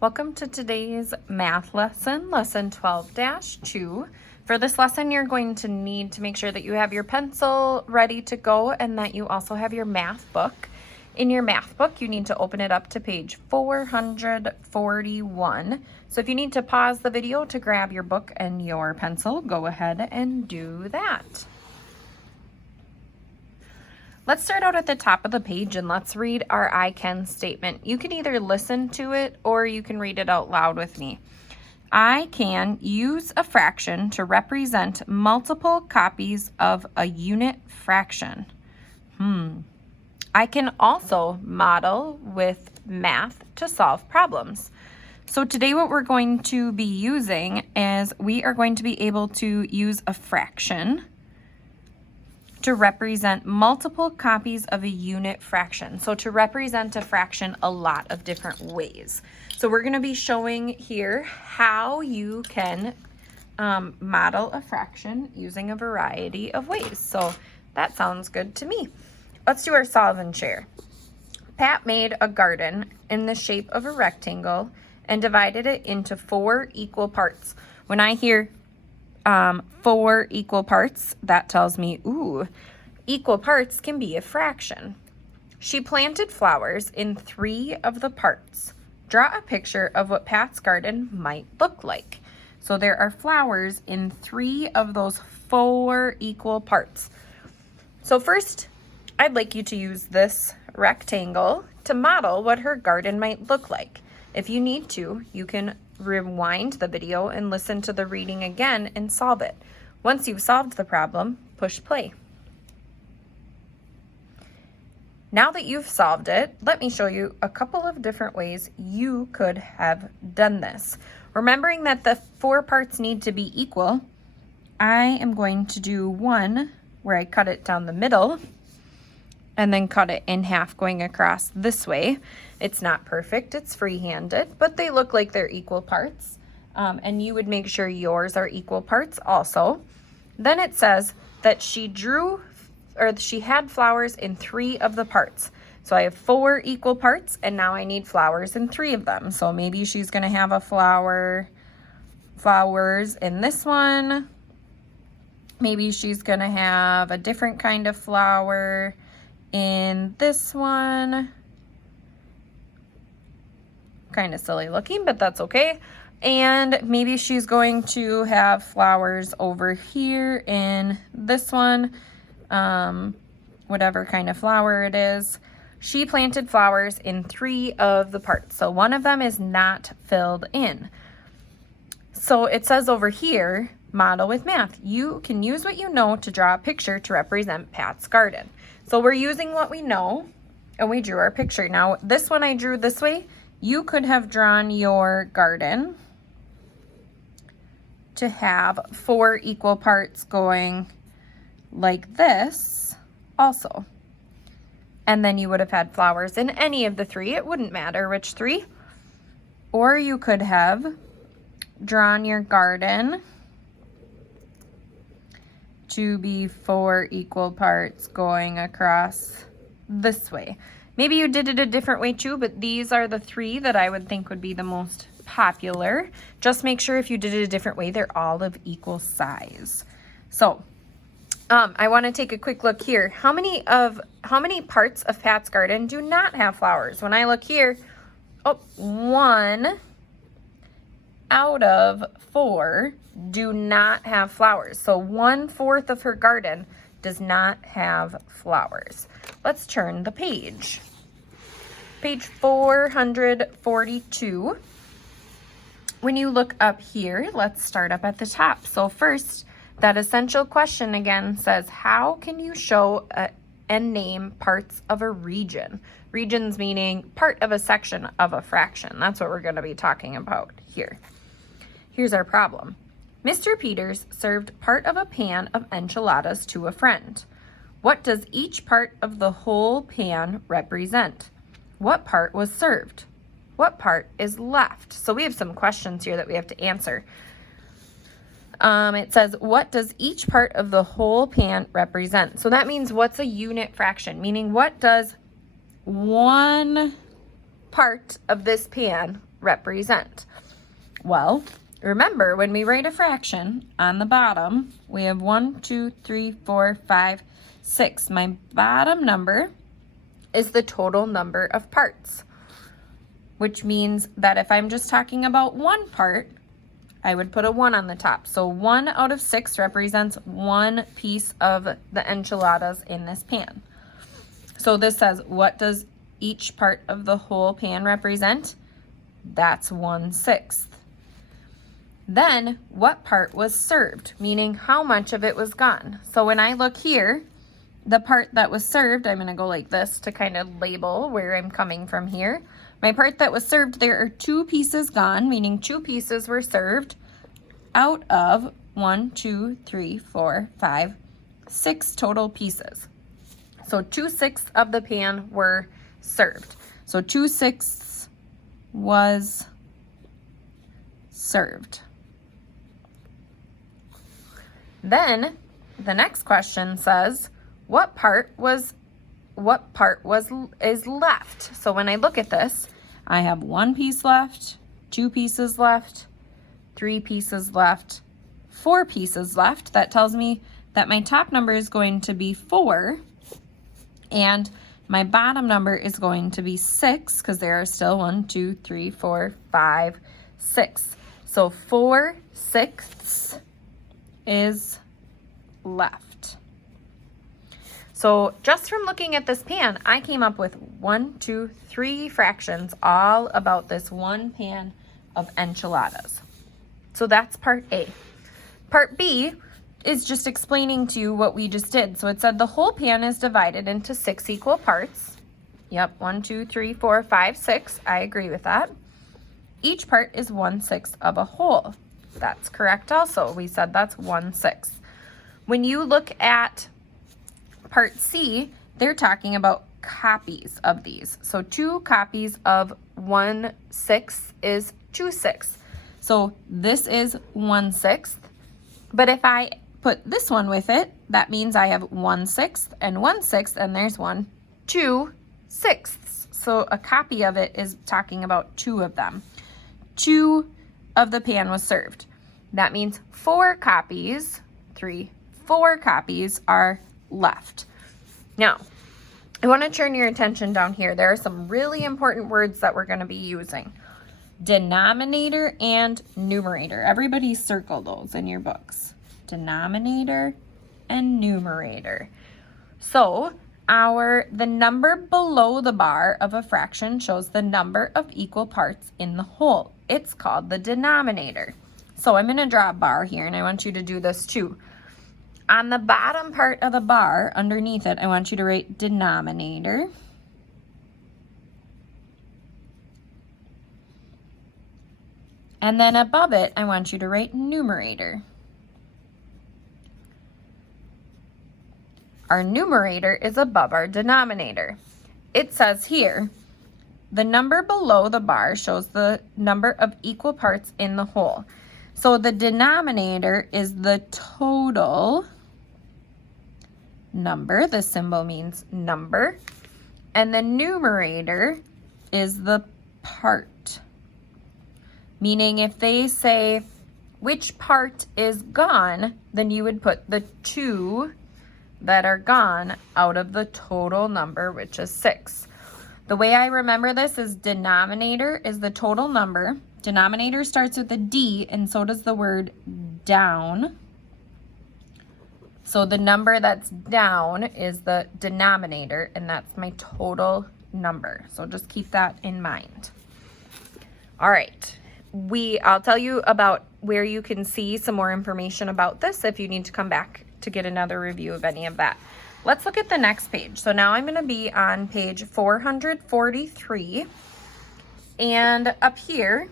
Welcome to today's math lesson, lesson 12-2. For this lesson, you're going to need to make sure that you have your pencil ready to go and that you also have your math book. In your math book, you need to open it up to page 441. So if you need to pause the video to grab your book and your pencil, go ahead and do that. Let's start out at the top of the page and let's read our I can statement. You can either listen to it or you can read it out loud with me. I can use a fraction to represent multiple copies of a unit fraction. I can also model with math to solve problems. So today what we're going to be using is we are going to be able to use a fraction to represent multiple copies of a unit fraction. So to represent a fraction a lot of different ways. So we're going to be showing here how you can model a fraction using a variety of ways. So that sounds good to me. Let's do our solve and share. Pat made a garden in the shape of a rectangle and divided it into 4 equal parts. When I hear 4 equal parts, that tells me, equal parts can be a fraction. She planted flowers in 3 of the parts. Draw a picture of what Pat's garden might look like. So there are flowers in 3 of those 4 equal parts. So first, I'd like you to use this rectangle to model what her garden might look like. If you need to, you can rewind the video and listen to the reading again and solve it. Once you've solved the problem, push play. Now that you've solved it, let me show you a couple of different ways you could have done this. Remembering that the 4 parts need to be equal, I am going to do one where I cut it down the middle and then cut it in half going across this way. It's not perfect, it's free-handed, but they look like they're equal parts. And you would make sure yours are equal parts also. Then it says that she had flowers in 3 of the parts. So I have 4 equal parts, and now I need flowers in 3 of them. So maybe she's gonna have a flowers in this one. Maybe she's gonna have a different kind of flower in this one. Kind of silly looking, but that's okay. And maybe she's going to have flowers over here in this one, whatever kind of flower it is. She planted flowers in 3 of the parts, so one of them is not filled in. So it says over here, model with math. You can use what you know to draw a picture to represent Pat's garden. So we're using what we know, and we drew our picture. Now, this one I drew this way. You could have drawn your garden to have 4 equal parts going like this also. And then you would have had flowers in any of the 3. It wouldn't matter which 3. Or you could have drawn your garden to be 4 equal parts going across this way. Maybe you did it a different way too, but these are the 3 that I would think would be the most popular. Just make sure if you did it a different way, they're all of equal size. So I want to take a quick look here. How many parts of Pat's garden do not have flowers? When I look here, 1 out of 4 do not have flowers. So 1/4 of her garden does not have flowers. Let's turn the page. Page 442. When you look up here, let's start up at the top. So first, that essential question again says, how can you show and name parts of a region? Regions meaning part of a section of a fraction. That's what we're going to be talking about here. Here's our problem. Mr. Peters served part of a pan of enchiladas to a friend. What does each part of the whole pan represent? What part was served? What part is left? So we have some questions here that we have to answer. It says, what does each part of the whole pan represent? So that means what's a unit fraction? Meaning what does 1 part of this pan represent? Well, remember when we write a fraction on the bottom, we have 1, 2, 3, 4, 5, 6. My bottom number is the total number of parts, which means that if I'm just talking about one part, I would put a 1 on the top. So 1 out of 6 represents one piece of the enchiladas in this pan. So this says, what does each part of the whole pan represent? That's 1/6. Then, what part was served? Meaning how much of it was gone. So when I look here, the part that was served, I'm going to go like this to kind of label where I'm coming from here. My part that was served, there are 2 pieces gone, meaning 2 pieces were served out of 1, 2, 3, 4, 5, 6 total pieces. So 2/6 of the pan were served. So 2/6 was served. Then the next question says, what part is left? So when I look at this, I have 1 piece left, 2 pieces left, 3 pieces left, 4 pieces left. That tells me that my top number is going to be 4 and my bottom number is going to be 6 because there are still 1, 2, 3, 4, 5, 6. So 4/6 is left. So just from looking at this pan, I came up with 1, 2, 3 fractions all about this one pan of enchiladas. So that's part A. Part B is just explaining to you what we just did. So it said the whole pan is divided into 6 equal parts. Yep, 1, 2, 3, 4, 5, 6. I agree with that. Each part is 1/6 of a whole. That's correct also. We said that's 1/6. When you look at part C, they're talking about copies of these. So 2 copies of 1/6 is 2/6. So this is 1/6. But if I put this one with it, that means I have 1/6 and 1/6, and there's 1 2/6. So a copy of it is talking about 2 of them. 2 of the pan was served. That means 4 copies, 3, 4 copies are left. Now, I want to turn your attention down here. There are some really important words that we're going to be using. Denominator and numerator. Everybody circle those in your books. Denominator and numerator. So, the number below the bar of a fraction shows the number of equal parts in the whole. It's called the denominator. So I'm going to draw a bar here, and I want you to do this too. On the bottom part of the bar, underneath it, I want you to write denominator. And then above it, I want you to write numerator. Our numerator is above our denominator. It says here, the number below the bar shows the number of equal parts in the whole. So the denominator is the total number. The symbol means number. And the numerator is the part. Meaning if they say which part is gone, then you would put the 2 that are gone out of the total number, which is 6. The way I remember this is denominator is the total number. Denominator starts with a D, and so does the word down. So the number that's down is the denominator, and that's my total number. So just keep that in mind. All right. I'll tell you about where you can see some more information about this if you need to come back to get another review of any of that. Let's look at the next page. So now I'm going to be on page 443. And up here,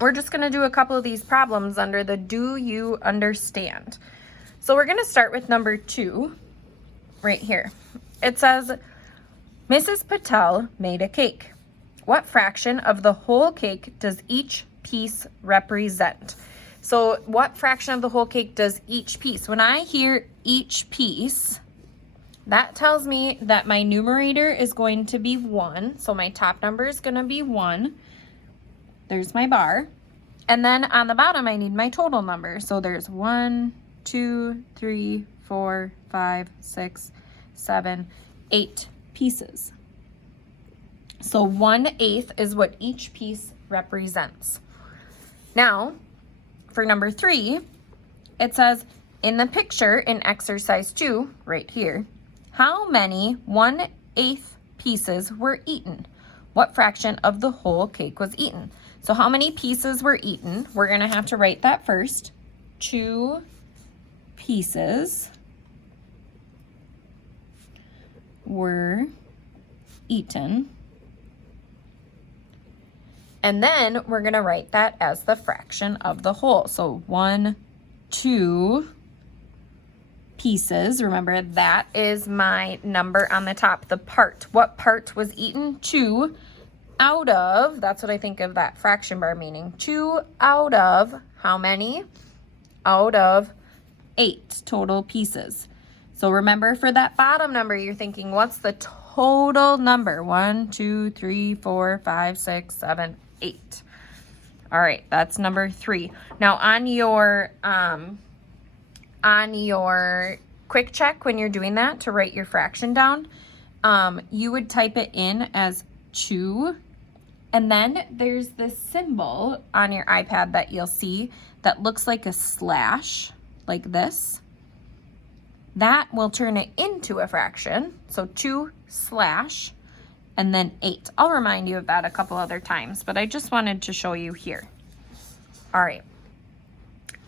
we're just going to do a couple of these problems under the do you understand. So we're going to start with number 2 right here. It says, Mrs. Patel made a cake. What fraction of the whole cake does each piece represent? So what fraction of the whole cake does each piece? When I hear each piece, That tells me that my numerator is going to be 1. So my top number is going to be 1. There's my bar. And then on the bottom, I need my total number. So there's 1, 2, 3, 4, 5, 6, 7, 8 pieces. So 1/8 is what each piece represents. Now, for number 3, it says, in the picture in exercise 2, right here, how many 1/8 pieces were eaten? What fraction of the whole cake was eaten? So how many pieces were eaten? We're going to have to write that first. 2 pieces were eaten. And then we're going to write that as the fraction of the whole. So 1, 2 pieces. Remember, that is my number on the top, the part. What part was eaten? 2 out of, that's what I think of that fraction bar meaning. 2 out of how many? Out of 8 total pieces. So remember, for that bottom number, you're thinking, what's the total number? 1, 2, 3, 4, 5, 6, 7, 8. All right, that's number 3. Now on your quick check, when you're doing that to write your fraction down, you would type it in as 2, and then there's this symbol on your iPad that you'll see that looks like a slash, like this. That will turn it into a fraction. So 2 slash and then 8. I'll remind you of that a couple other times, but I just wanted to show you here. All right,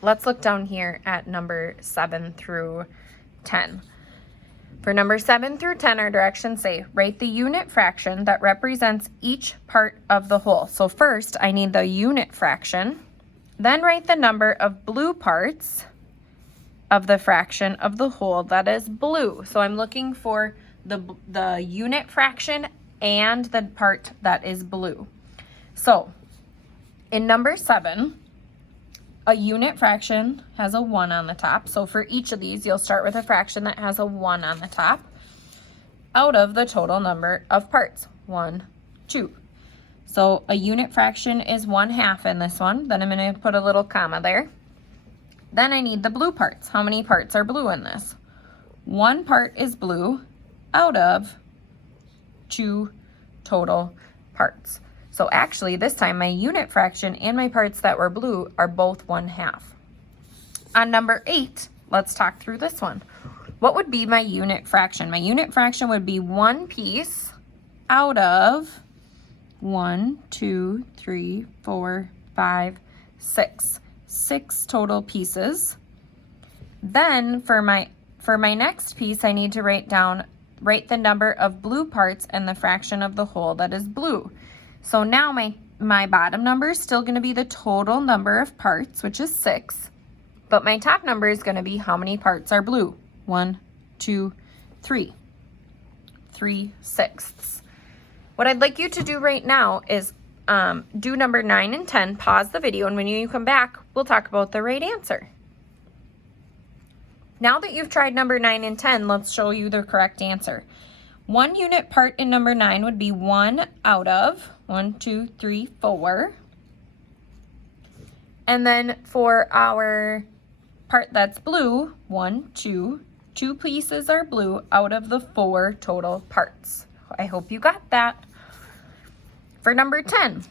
let's look down here at number 7 through 10. For number 7 through 10, our directions say, write the unit fraction that represents each part of the whole. So first, I need the unit fraction. Then write the number of blue parts of the fraction of the whole that is blue. So I'm looking for the unit fraction and the part that is blue. So in number 7, a unit fraction has a 1 on the top. So for each of these, you'll start with a fraction that has a 1 on the top out of the total number of parts. 1, 2. So a unit fraction is 1/2 in this one. Then I'm going to put a little comma there. Then I need the blue parts. How many parts are blue in this? 1 part is blue out of 2 total parts. So actually, this time my unit fraction and my parts that were blue are both 1/2. On number 8, let's talk through this one. What would be my unit fraction? My unit fraction would be 1 piece out of 1, 2, 3, 4, 5, 6. 6 total pieces. Then for my next piece, I need to write the number of blue parts and the fraction of the whole that is blue. So now my bottom number is still going to be the total number of parts, which is 6. But my top number is going to be how many parts are blue. 1, 2, 3. 3/6. What I'd like you to do right now is do number 9 and 10, pause the video, and when you come back, we'll talk about the right answer. Now that you've tried number 9 and 10, let's show you the correct answer. 1 unit part in number 9 would be 1 out of 1, 2, 3, 4. And then for our part that's blue, 1, 2, 2 pieces are blue out of the 4 total parts. I hope you got that. For number 10,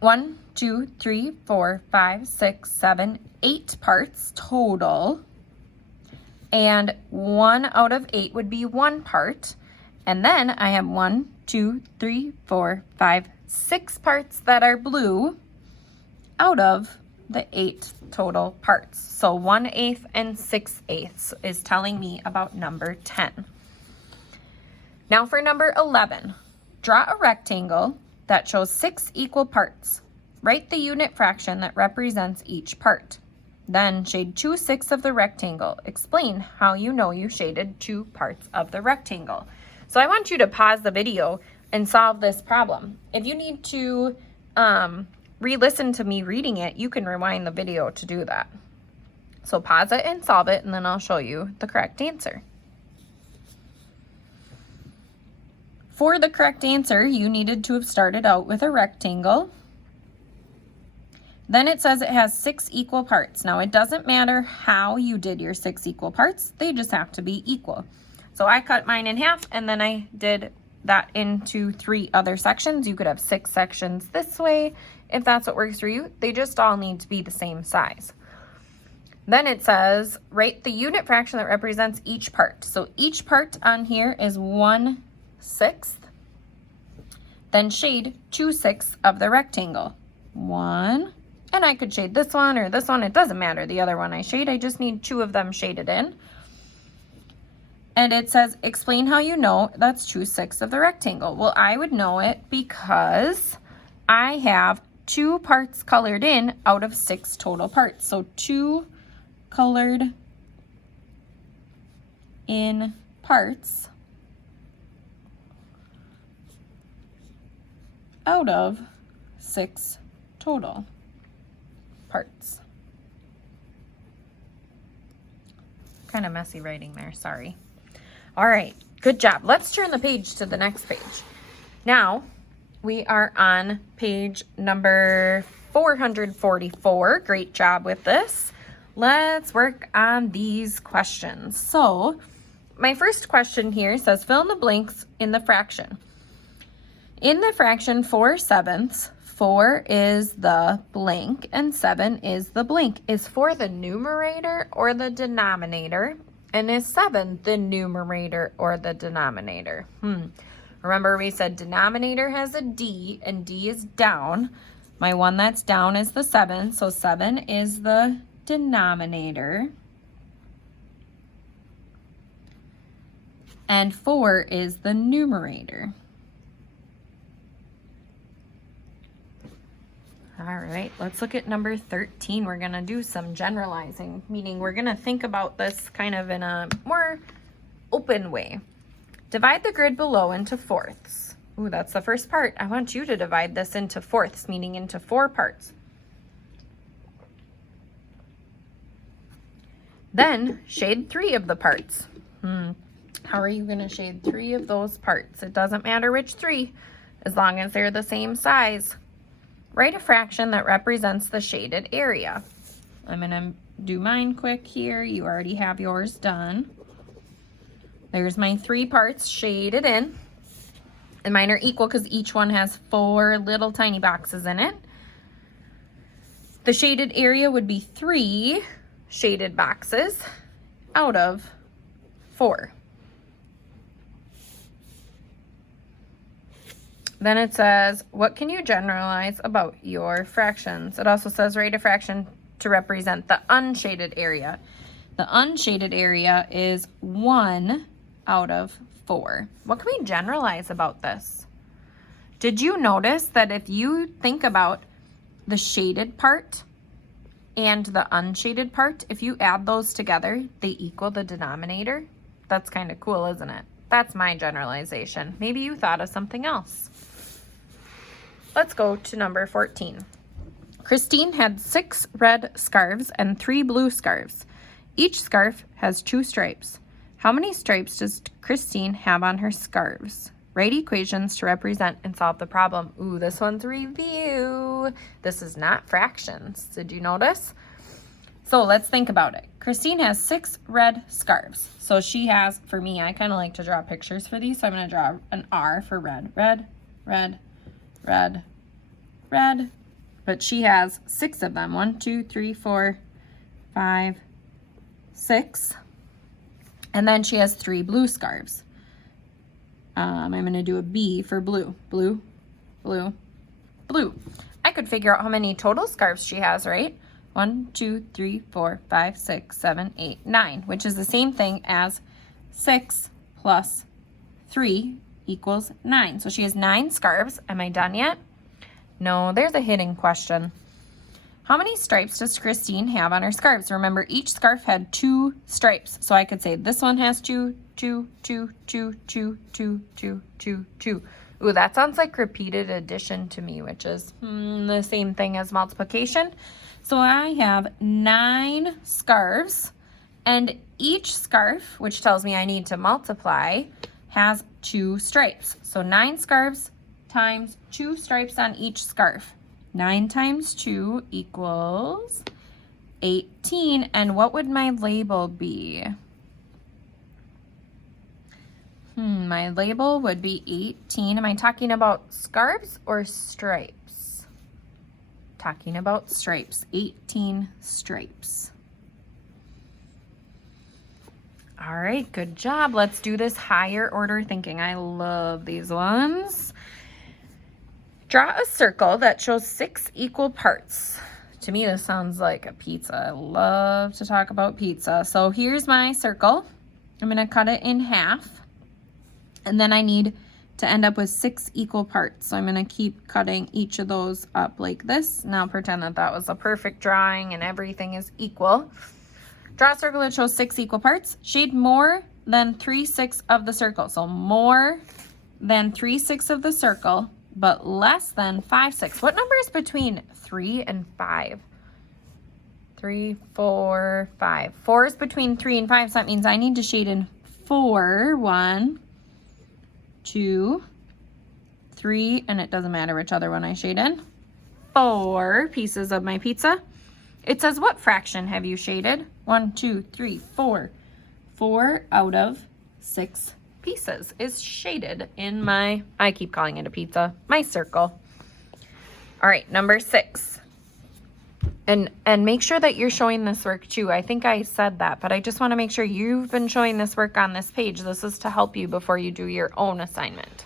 1, 2, 3, 4, 5, 6, 7, 8 parts total. And 1 out of 8 would be 1 part. And then I have 1, 2, 3, 4, 5, 6 parts that are blue out of the 8 total parts. So 1/8 and 6/8 is telling me about number 10. Now for number 11, draw a rectangle that shows 6 equal parts. Write the unit fraction that represents each part. Then shade 2/6 of the rectangle. Explain how you know you shaded 2 parts of the rectangle. So I want you to pause the video and solve this problem. If you need to re-listen to me reading it, you can rewind the video to do that. So pause it and solve it, and then I'll show you the correct answer. For the correct answer, you needed to have started out with a rectangle. Then it says it has 6 equal parts. Now it doesn't matter how you did your 6 equal parts, they just have to be equal. So I cut mine in half and then I did that into 3 other sections. You could have 6 sections this way if that's what works for you. They just all need to be the same size. Then it says, write the unit fraction that represents each part. So each part on here is 1/6. Then shade 2/6 of the rectangle. 1, and I could shade this one or this one. It doesn't matter the other one I shade. I just need 2 of them shaded in. And it says, explain how you know that's 2/6 of the rectangle. Well, I would know it because I have 2 parts colored in out of 6 total parts. So 2 colored in parts out of 6 total parts. Kind of messy writing there, sorry. All right, good job. Let's turn the page to the next page. Now, we are on page number 444. Great job with this. Let's work on these questions. So, my first question here says, fill in the blanks in the fraction. In the fraction 4/7, 4 is the blank and 7 is the blank. Is 4 the numerator or the denominator? And is 7 the numerator or the denominator? Remember we said denominator has a D and D is down. My one that's down is the 7, so 7 is the denominator. And 4 is the numerator. All right, let's look at number 13. We're gonna do some generalizing, meaning we're gonna think about this kind of in a more open way. Divide the grid below into fourths. Ooh, that's the first part. I want you to divide this into fourths, meaning into 4 parts. Then shade 3 of the parts. How are you gonna shade 3 of those parts? It doesn't matter which 3, as long as they're the same size. Write a fraction that represents the shaded area. I'm gonna do mine quick here. You already have yours done. There's my 3 parts shaded in. And mine are equal because each one has 4 little tiny boxes in it. The shaded area would be 3 shaded boxes out of 4. Then it says, what can you generalize about your fractions? It also says write a fraction to represent the unshaded area. The unshaded area is 1 out of 4. What can we generalize about this? Did you notice that if you think about the shaded part and the unshaded part, if you add those together, they equal the denominator? That's kind of cool, isn't it? That's my generalization. Maybe you thought of something else. Let's go to number 14. Christine had 6 red scarves and 3 blue scarves. Each scarf has 2 stripes. How many stripes does Christine have on her scarves? Write equations to represent and solve the problem. Ooh, this one's review. This is not fractions. Did you notice? So let's think about it. Christine has 6 red scarves. So she has, for me, I kind of like to draw pictures for these. So I'm going to draw an R for red. Red, red, red, red. But she has 6 of them. 1, 2, 3, 4, 5, 6. And then she has 3 blue scarves. I'm going to do a B for blue. Blue, blue, blue. I could figure out how many total scarves she has, right? 1, 2, 3, 4, 5, 6, 7, 8, 9, which is the same thing as 6 plus 3 equals 9. So she has 9 scarves. Am I done yet? No, there's a hidden question. How many stripes does Christine have on her scarves? Remember, each scarf had 2 stripes. So I could say this one has 2, 2, 2, 2, 2, 2, 2, 2, 2. Ooh, that sounds like repeated addition to me, which is the same thing as multiplication. So I have 9 scarves, and each scarf, which tells me I need to multiply, has 2 stripes. So 9 scarves times 2 stripes on each scarf. 9 times 2 equals 18. And what would my label be? My label would be 18. Am I talking about scarves or stripes? Talking about stripes. 18 stripes. All right, good job. Let's do this higher order thinking. I love these ones. Draw a circle that shows 6 equal parts. To me, this sounds like a pizza. I love to talk about pizza. So here's my circle. I'm going to cut it in half. And then I need to end up with 6 equal parts. So I'm going to keep cutting each of those up like this. Now pretend that that was a perfect drawing and everything is equal. Draw a circle that shows 6 equal parts. Shade more than 3/6 of the circle. So more than 3/6 of the circle, but less than 5/6. What number is between 3 and 5? 3, 4, 5. 4 is between 3 and 5, so that means I need to shade in 4. 1, 2, 3, and it doesn't matter which other one I shade in. 4 pieces of my pizza. It says, what fraction have you shaded? 1, 2, 3, 4. 4 out of 6 pieces is shaded in my, I keep calling it a pizza, my circle. All right, number 6. And make sure that you're showing this work too. I think I said that, but I just want to make sure you've been showing this work on this page. This is to help you before you do your own assignment.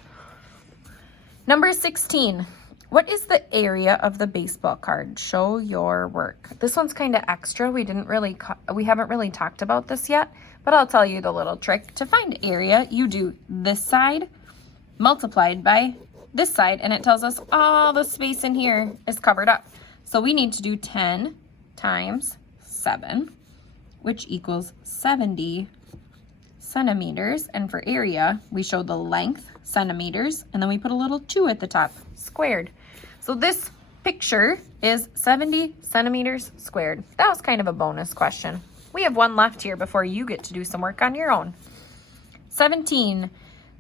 Number 16. What is the area of the baseball card? Show your work. This one's kind of extra. We haven't really talked about this yet, but I'll tell you the little trick. To find area, you do this side multiplied by this side, and it tells us all the space in here is covered up. So we need to do 10 times 7, which equals 70 centimeters. And for area, we show the length, centimeters, and then we put a little 2 at the top, squared. So this picture is 70 centimeters squared. That was kind of a bonus question. We have one left here before you get to do some work on your own. 17.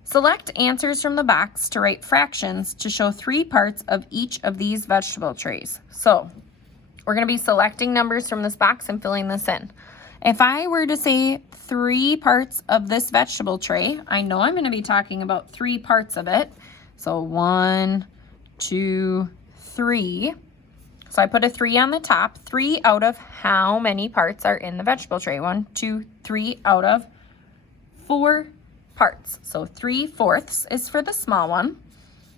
Select answers from the box to write fractions to show 3 parts of each of these vegetable trays. So we're going to be selecting numbers from this box and filling this in. If I were to say 3 parts of this vegetable tray, I know I'm going to be talking about 3 parts of it. So 1, 2, 3. So I put a 3 on the top. 3 out of how many parts are in the vegetable tray? 1, 2, 3 out of 4 parts. So 3/4 is for the small one.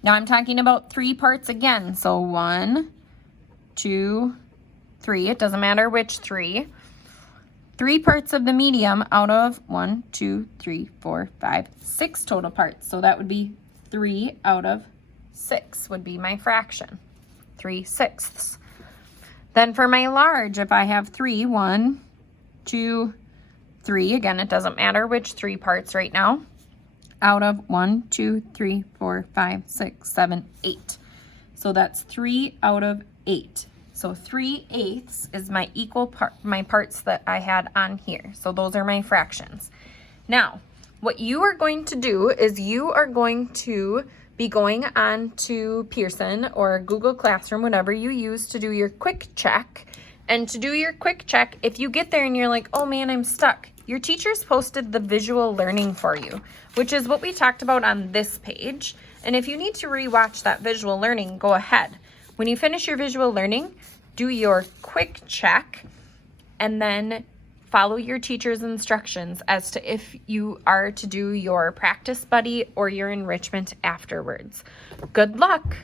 Now I'm talking about 3 parts again. So 1, 2, 3. It doesn't matter which 3. 3 parts of the medium out of 1, 2, 3, 4, 5, 6 total parts. So that would be 3 out of 6 would be my fraction. 3/6. Then for my large, if I have 3, 1, 2, 3, again, it doesn't matter which 3 parts right now, out of 1, 2, 3, 4, 5, 6, 7, 8. So that's 3 out of 8. So 3/8 is my my parts that I had on here. So those are my fractions. Now, what you are going to do is you are going to be going on to Pearson or Google Classroom, whatever you use to do your quick check. And to do your quick check, if you get there and you're like, oh man, I'm stuck, your teacher's posted the visual learning for you, which is what we talked about on this page. And if you need to rewatch that visual learning, go ahead. When you finish your visual learning, do your quick check and then follow your teacher's instructions as to if you are to do your practice buddy or your enrichment afterwards. Good luck.